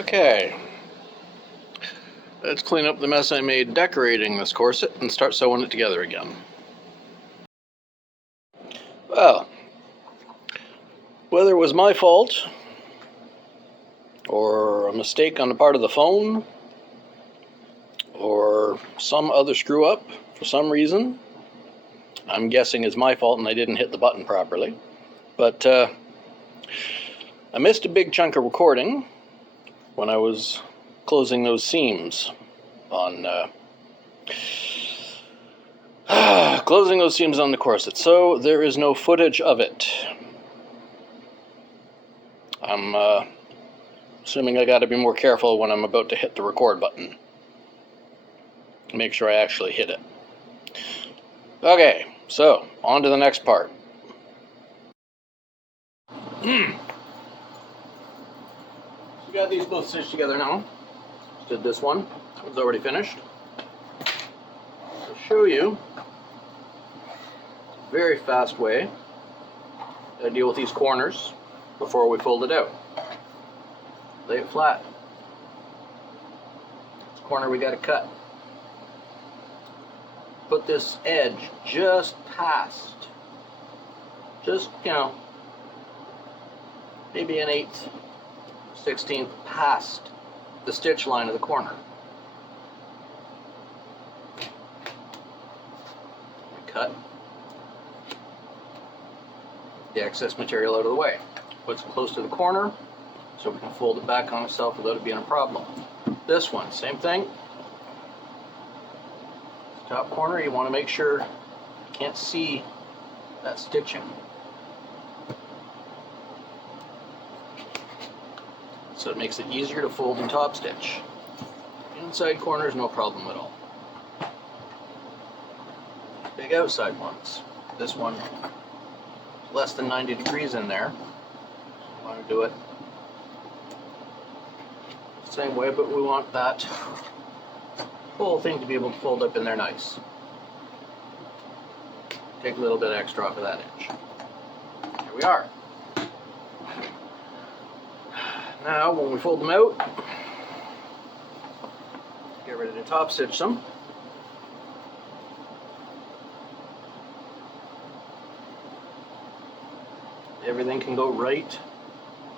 Okay, let's clean up the mess I made decorating this corset and start sewing it together again. Well, whether it was my fault or a mistake on the part of the phone or some other screw up for some reason, I'm guessing it's my fault and I didn't hit the button properly, but I missed a big chunk of recording when I was closing those seams on the corset, so there is no footage of it. I'm assuming I got to be more careful when I'm about to hit the record button. Make sure I actually hit it. Okay, so on to the next part. We got these both stitched together now. Just did this one. That one's already finished. To show you a very fast way to deal with these corners before we fold it out. Lay it flat. This corner we got to cut. Put this edge just past, maybe an 1/8, 1/16 past the stitch line of the corner. Cut the excess material out of the way. Puts it close to the corner so we can fold it back on itself without it being a problem. This one, same thing. Top corner, you want to make sure you can't see that stitching. So it makes it easier to fold and top stitch. Inside corners, no problem at all. Big outside ones. This one is less than 90 degrees in there. So we want to do it the same way, but we want that whole thing to be able to fold up in there nice. Take a little bit extra off of that edge. Here we are. Now, when we fold them out, get ready to top stitch them. Everything can go right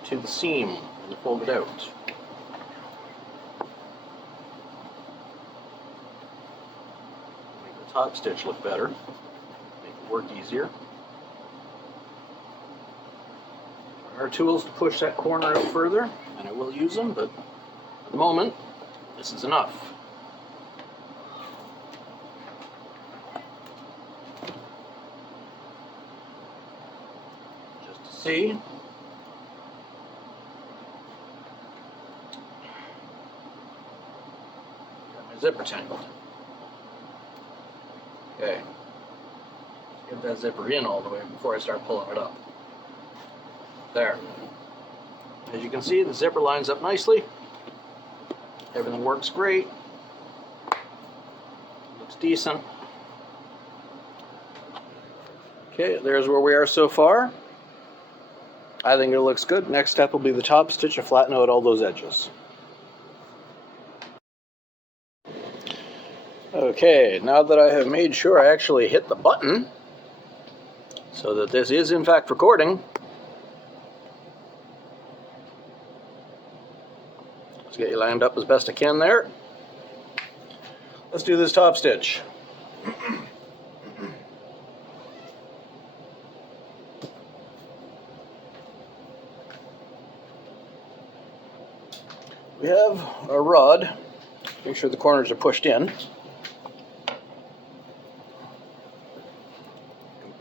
to the seam when you fold it out. Make the top stitch look better, make it work easier. Our tools to push that corner out further, and I will use them, but at the moment, this is enough. Just to see. Got my zipper tangled. Okay. Get that zipper in all the way before I start pulling it up. There. As you can see, the zipper lines up nicely. Everything works great. Looks decent. Okay, there's where we are so far. I think it looks good. Next step will be the top stitch to flatten out all those edges. Okay, now that I have made sure I actually hit the button, so that this is in fact recording, let's get you lined up as best I can there. Let's do this top stitch. We have a rod. Make sure the corners are pushed in.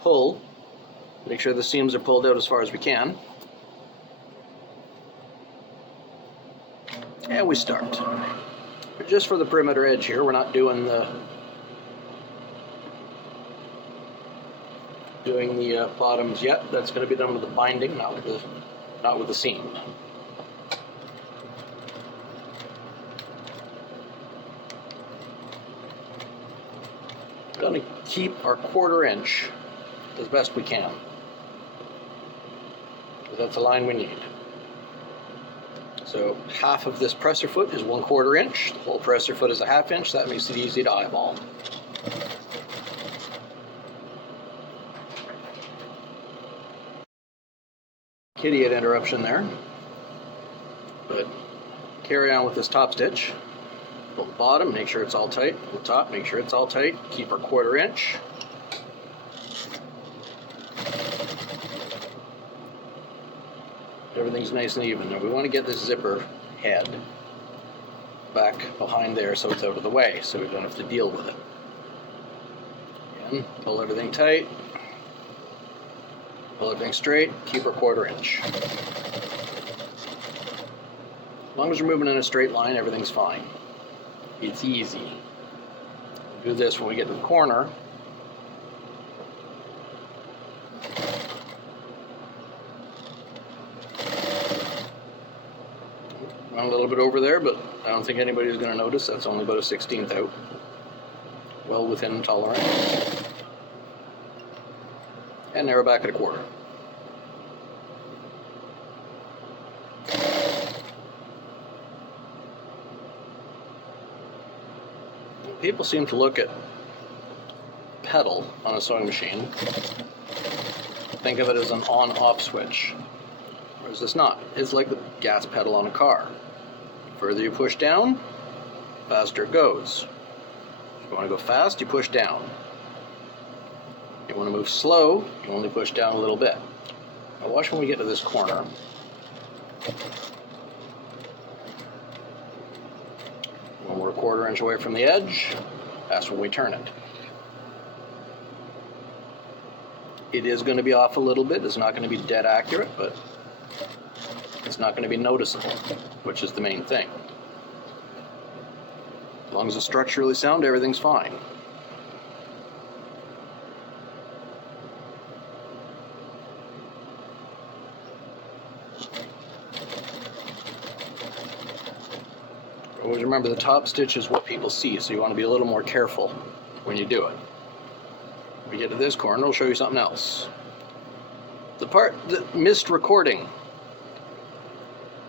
Pull. Make sure the seams are pulled out as far as we can. And we start. But just for the perimeter edge here, we're not doing the bottoms yet. That's going to be done with the binding, not with the seam. We're going to keep our 1/4 inch as best we can, because that's the line we need. So half of this presser foot is 1/4 inch, the whole presser foot is a 1/2 inch, that makes it easy to eyeball. Idiot interruption there, but carry on with this top stitch. Pull the bottom, make sure it's all tight. Pull the top, make sure it's all tight. Keep our 1/4 inch. Everything's nice and even. Now we want to get this zipper head back behind there so it's out of the way, so we don't have to deal with it. Again, pull everything tight. Pull everything straight, keep our 1/4 inch. As long as we're moving in a straight line, everything's fine. It's easy. We'll do this when we get to the corner. Went a little bit over there, but I don't think anybody's going to notice. That's only about a 1/16 out. Well within tolerance. And narrow back at a 1/4. People seem to look at pedal on a sewing machine, think of it as an on-off switch, whereas it's not. It's like the gas pedal on a car. The further you push down, faster it goes. If you want to go fast, you push down. If you want to move slow, you only push down a little bit. Now watch when we get to this corner. When we're a 1/4 inch away from the edge, that's when we turn it. It is going to be off a little bit. It's not going to be dead accurate, but it's not going to be noticeable, which is the main thing. As long as it's structurally sound, everything's fine. Always remember the top stitch is what people see, so you want to be a little more careful when you do it. When we get to this corner, I'll show you something else. The part that missed recording,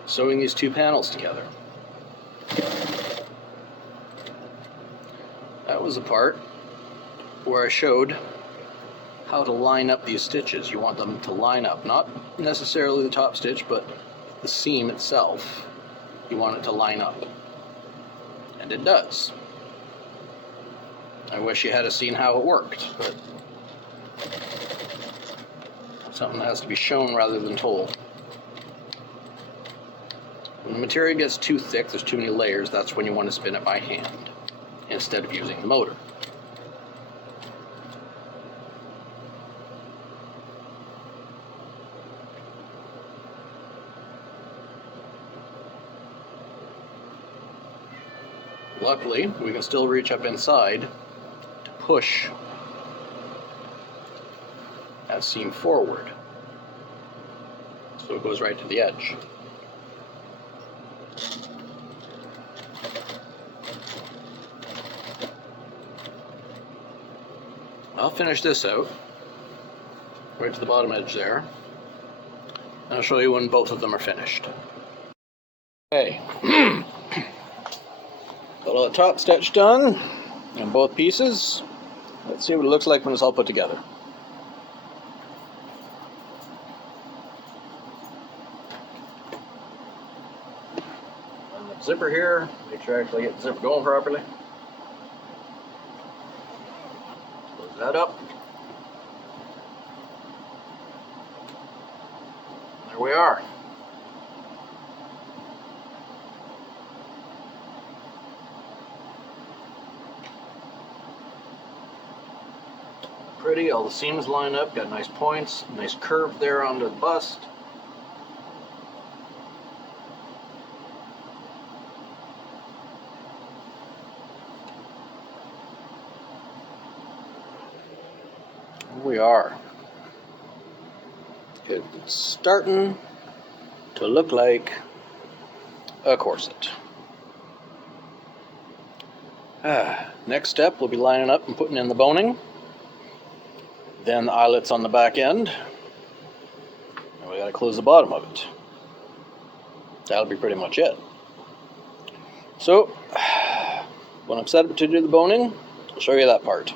sewing these two panels together. That was the part where I showed how to line up these stitches. You want them to line up, not necessarily the top stitch, but the seam itself. You want it to line up. And it does. I wish you had seen how it worked, but something that has to be shown rather than told. When the material gets too thick, there's too many layers, that's when you want to spin it by hand instead of using the motor. Luckily, we can still reach up inside to push that seam forward, so it goes right to the edge. I'll finish this out, right to the bottom edge there, and I'll show you when both of them are finished. Okay. Got all the top stitch done in both pieces. Let's see what it looks like when it's all put together. Zipper here, make sure I actually get the zipper going properly. Close that up. There we are. Pretty, all the seams line up, got nice points, nice curve there onto the bust. Here we are. It's starting to look like a corset. Next step, we'll be lining up and putting in the boning. Then the eyelets on the back end, and we got to close the bottom of it. that'll be pretty much it. So when I'm set up to do the boning, I'll show you that part.